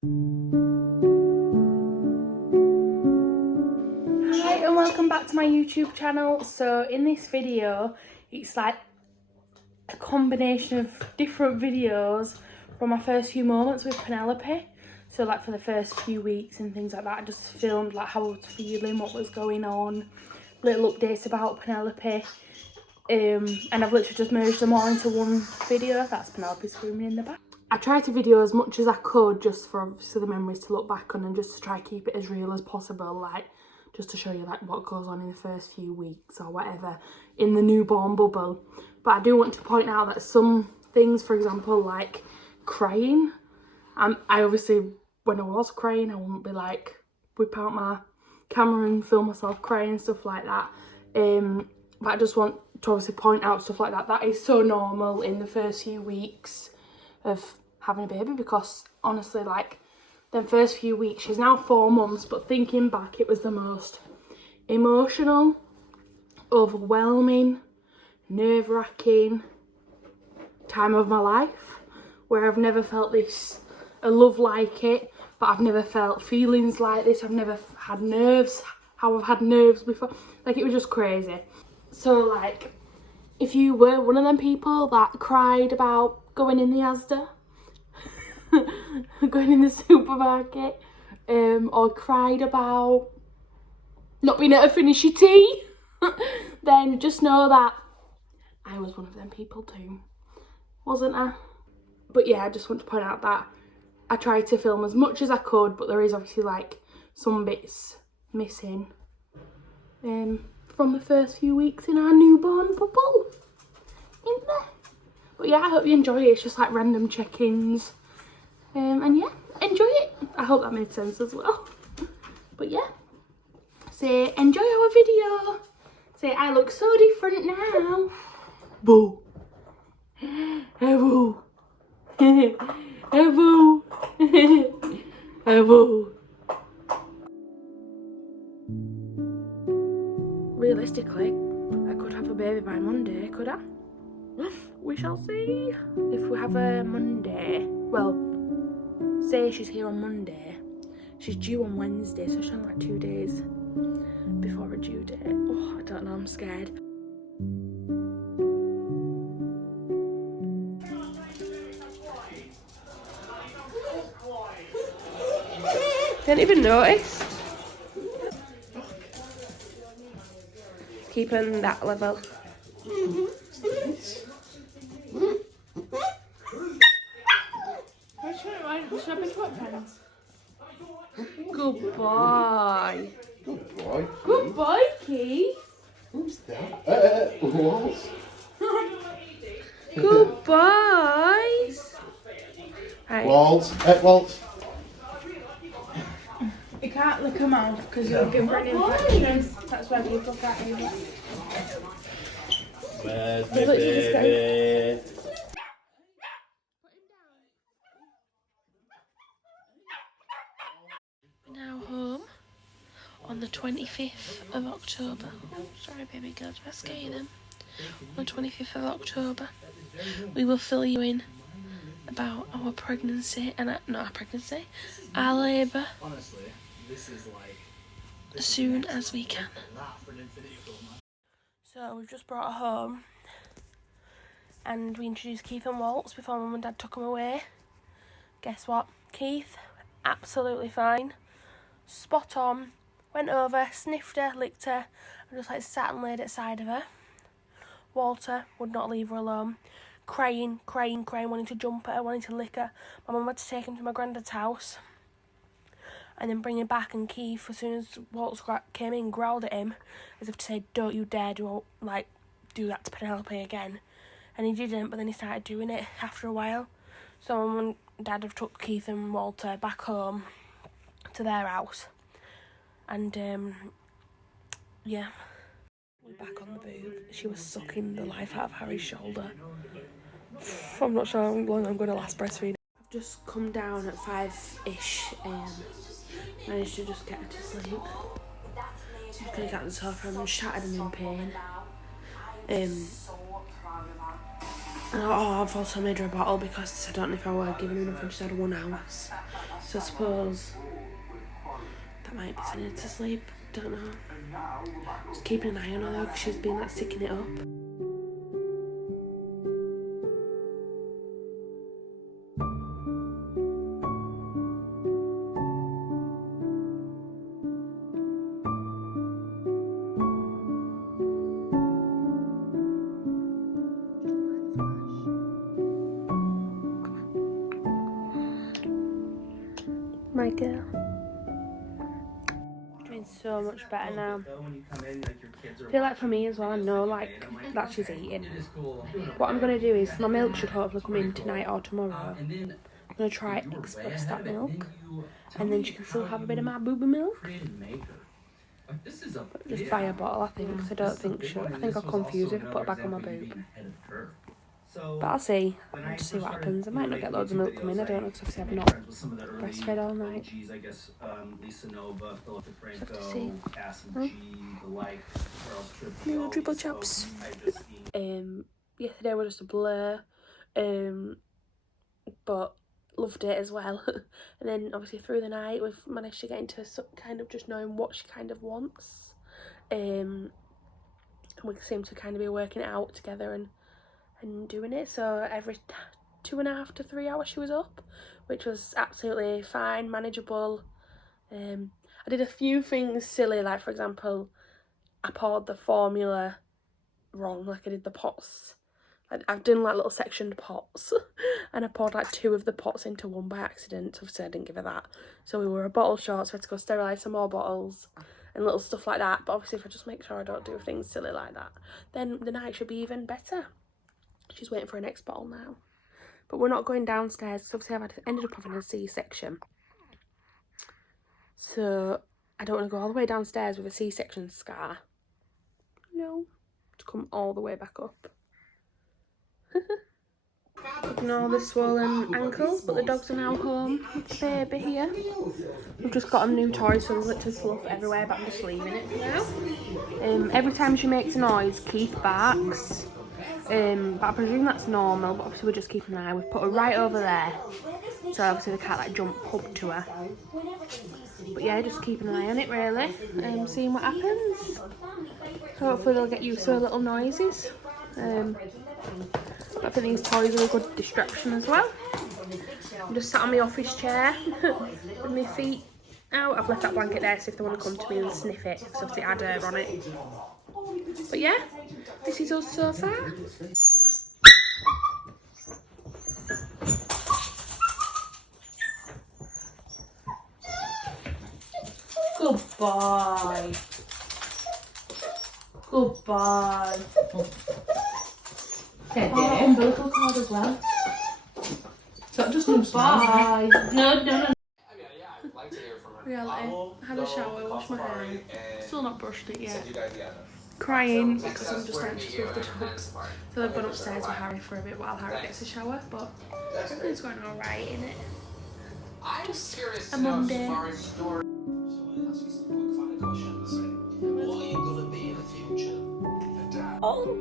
Hi and welcome back to my YouTube channel. So in this video, it's like a combination of different videos from my first few moments with Penelope. So like for the first few weeks and things like that, I just filmed like how I was feeling, what was going on, little updates about Penelope. And I've literally just merged them all into one video. That's Penelope screaming in the back. I tried to video as much as I could just for obviously the memories to look back on and just to try to keep it as real as possible, like just to show you like what goes on in the first few weeks or whatever in the newborn bubble. But I do want to point out that some things, for example, like crying, I obviously, when I was crying, I wouldn't be like whip out my camera and film myself crying and stuff like that. But I just want to obviously point out stuff like that. That is so normal in the first few weeks of having a baby, because honestly, like them first few weeks, she's now 4 months, but thinking back, it was the most emotional, overwhelming, nerve-wracking time of my life, where I've never felt this, a love like it, but I've never felt feelings like this. I've never had nerves how I've had nerves before. Like, it was just crazy. So like, if you were one of them people that cried about going in the Asda, going in the supermarket, or cried about not being able to finish your tea, then just know that I was one of them people too, wasn't I? But yeah, I just want to point out that I tried to film as much as I could, but there is obviously like some bits missing from the first few weeks in our newborn bubble, isn't there? But yeah, I hope you enjoy it. It's just like random check-ins. And yeah, enjoy it. I hope that made sense as well. But yeah, say enjoy our video. Say I look so different now. Boo. Boo. Boo. Boo. Realistically, I could have a baby by Monday, could I? We shall see. If we have a Monday, well, say she's here on Monday, she's due on Wednesday, so she's only like 2 days before her due date. Oh, I don't know, I'm scared. Didn't even notice. Keep on that level. Should I pick you up, pens? Good boy. Good boy. Good boy, Keith. Who's that? What? Good boys. Right. Walt. Walt. You can't lick them out because you'll give her an infection. That's why you look at me. Where's my baby? We're now home on the 25th of October. Oh, sorry, baby girl, did I scare you then? On the 25th of October, we will fill you in about our pregnancy and our labour as soon as we can. So we've just brought her home and we introduced Keith and Waltz before Mum and Dad took them away. Guess what? Keith, absolutely fine, spot on, went over, sniffed her, licked her, and just like sat and laid at the side of her. Walter would not leave her alone, crying, wanting to jump at her, wanting to lick her. My mum had to take him to my granddad's house and then bring him back, and Keith, as soon as Waltz came in, growled at him as if to say, don't you dare do that to Penelope again. And he didn't, but then he started doing it after a while. So Mum and Dad have took Keith and Walter back home to their house. And yeah, we're back on the boob. She was sucking the life out of Harry's shoulder. I'm not sure how long I'm going to last breastfeeding. I've just come down at 5-ish managed to just get her to sleep. I'm just going to get the sofa. I'm shattered and in pain. And I've also made her a bottle because I don't know if I were giving her enough and she had 1 ounce. So I suppose that might be sending her to sleep. Don't know. Just keeping an eye on her though, because she's been like sticking it up. My girl. Doing so much better now. I feel like for me as well, I know like that she's eating. What I'm gonna do is my milk should hopefully come in tonight or tomorrow. I'm gonna try express that milk, and then she can still have a bit of my booby milk. Just buy a bottle, I think. Cause I don't think she'll. I think I'll confuse her if I put it back on my boob. But I'll see. I'll just see what happens. I might not get loads of milk coming. I don't know, because obviously I've not breastfed all night. Just have to see. No triple chops. Yesterday was just a blur. But loved it as well. And then obviously through the night we've managed to get into kind of just knowing what she kind of wants. And we seem to kind of be working it out together and doing it. So every 2.5 to 3 hours she was up, which was absolutely fine, manageable. I did a few things silly, like for example I poured the formula wrong, like I did the pots. I've done like little sectioned pots and I poured like 2 of the pots into one by accident. Obviously I didn't give her that, so we were a bottle short, so we had to go sterilise some more bottles and little stuff like that. But obviously if I just make sure I don't do things silly like that, then the night should be even better. She's waiting for her next bottle now. But we're not going downstairs, because obviously I've ended up having a C-section. So I don't want to go all the way downstairs with a C-section scar. No. To come all the way back up. Ignore the swollen ankles, but the dogs are now home with the baby here. We've just got a new toy, so there's literally fluff everywhere, but I'm just leaving it for now. Every time she makes a noise, Keith barks. But I presume that's normal, but obviously we're just keeping an eye. We've put her right over there, so obviously they can't like jump up to her. But yeah, just keeping an eye on it really, seeing what happens. Hopefully they'll get used to her little noises. I think these toys are a good distraction as well. I'm just sat on my office chair with my feet out. I've left that blanket there, so if they want to come to me and sniff it, because obviously it had hair on it. But yeah, this is us so far. Goodbye. Goodbye. Oh, umbilical cord as well. So just goodbye. No. Reality. Had a shower, washed my hair. Still not brushed it yet. Crying because I'm just anxious with the dogs. So I've gone upstairs with Harry for a bit while Harry gets a shower, but everything's going alright, innit? Just a Monday. Oh.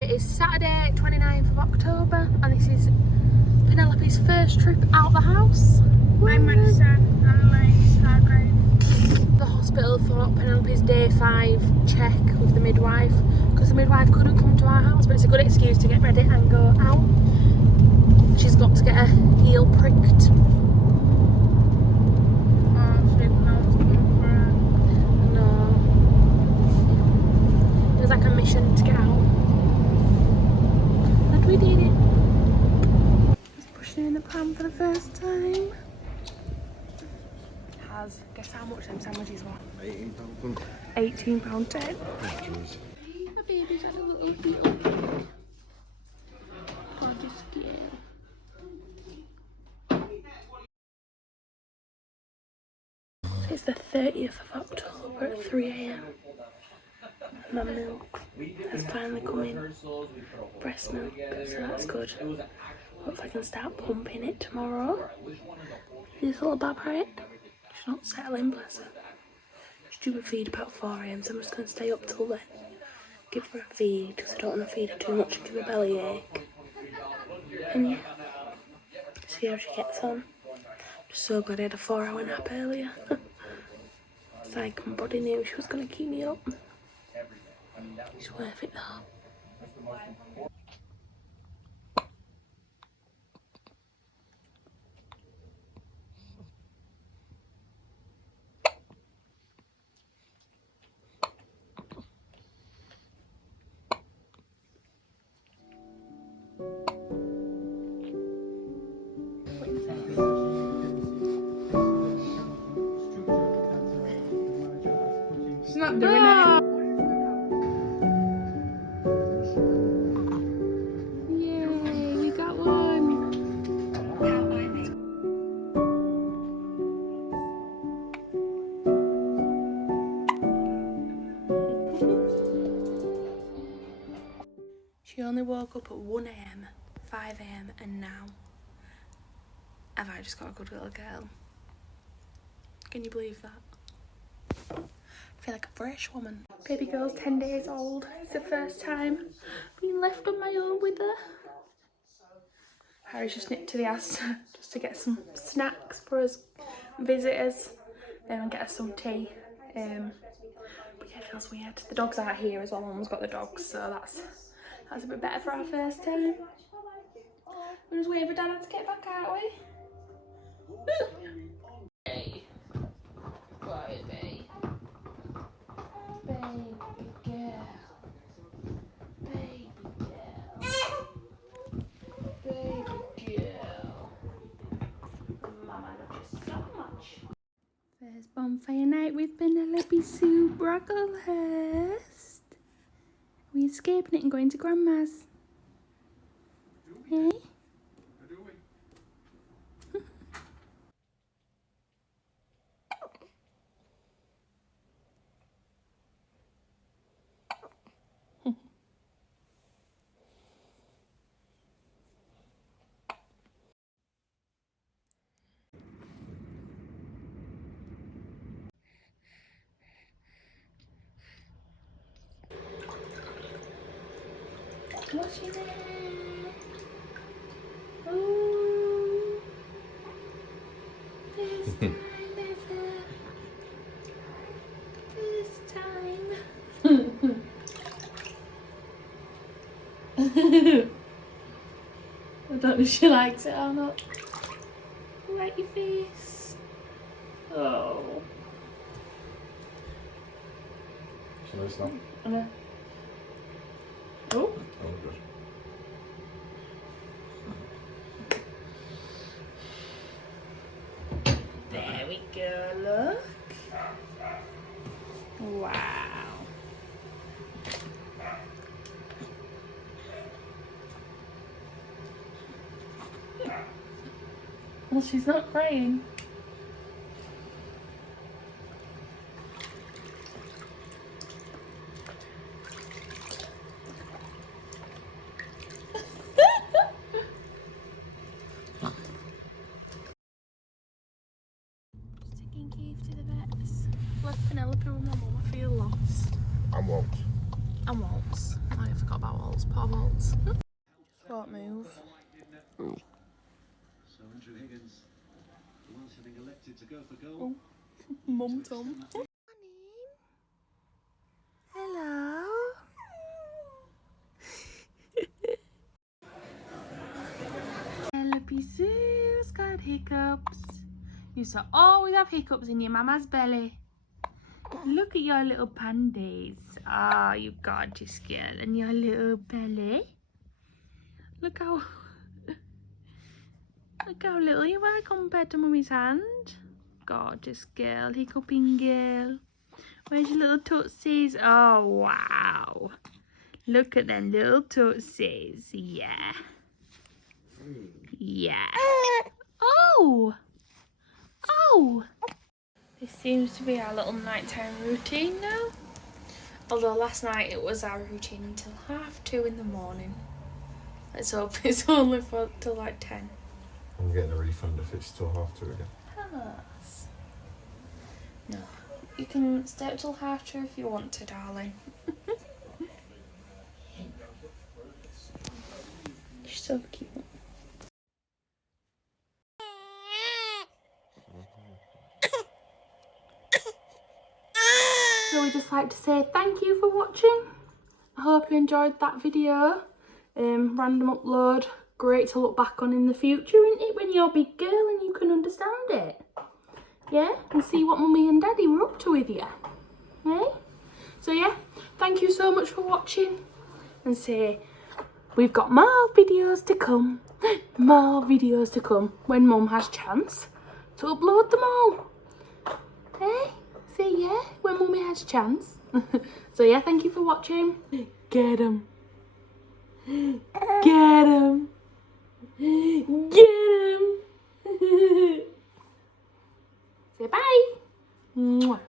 It is Saturday 29th of October and this is Penelope's first trip out the house. I'm Mekenzie Hargreave. The hospital for Penelope's day 5 check with the midwife because the midwife couldn't come to our house, but it's a good excuse to get ready and go out. She's got to get her heel pricked. Oh, she didn't know to come for her. No. It was like a mission to get out. And one for the first time. Has, guess how much them sandwiches were? £18. £18.10. My baby's had a little beetle. Gorgeous girl. It's the 30th of October at 3 AM. My milk has finally come in. Breast milk, so that's good. Hopefully I can start pumping it tomorrow. This little babette, she's not settling, bless her. She's due a feed about 4 AM, so I'm just going to stay up till then. Give her a feed, because I don't want to feed her too much and give her a belly ache. And yeah, see how she gets on. Just so glad I had a 4-hour nap earlier. It's like my body knew she was going to keep me up. It's worth it though. She's not doing it. Yay, we got one. She only woke up at 1 AM, 5 AM, and now have I just got a good little girl? Can you believe that? I feel like a fresh woman. Baby girl's 10 days old. It's the first time being left on my own with her. Harry's just nipped to the Asda just to get some snacks for us visitors, and get us some tea. But yeah, it feels weird. The dogs aren't here as well. Mum's got the dogs, so that's a bit better for our first time. We're just waiting for Dad to get back, aren't we? Hey, baby. Baby girl. Baby girl. Baby girl. Mama loves you so much. First bonfire night with Penelope Sue Brocklehurst. Are we escaping it and going to Grandma's? Hey? What's in there? Oh, this time ever. This time. I don't know if she likes it or not. Right your face. Oh. Shall I stop? Oh. Oh, good. There we go, look. Wow. Well, she's not crying. Taking Keith to the vets. Left Penelope with my mum. I feel lost. And what? And Waltz. Oh, I forgot about Waltz. Poor Waltz. Just won't move. Oh. So Andrew Higgins, the one having elected to go for goal. Oh. Mum Tom. Hello. Penelope Sue's got hiccups. You used to always have hiccups in your mama's belly. Look at your little pandas. Ah, oh, you gorgeous girl. And your little belly. Look how... Look how little you are compared to Mummy's hand. Gorgeous girl, hiccuping girl. Where's your little tootsies? Oh, wow. Look at them little tootsies. Yeah. Yeah. Oh! Oh! This seems to be our little nighttime routine now. Although last night it was our routine until 2:30 in the morning. Let's hope it's only for till like 10. I'm getting a refund if it's still 2:30 again. Pass. No. You can stay up till 2:30 if you want to, darling. You're so cute. So we'd just like to say thank you for watching. I hope you enjoyed that video. Random upload. Great to look back on in the future, isn't it? When you're a big girl and you can understand it. Yeah? And see what Mummy and Daddy were up to with you. Eh? So yeah, thank you so much for watching. And say, we've got more videos to come. More videos to come when Mum has chance to upload them all. Eh? Say yeah, when Mummy has a chance. So yeah, thank you for watching. Get 'em. Get 'em. Get 'em. Say bye. Mwah.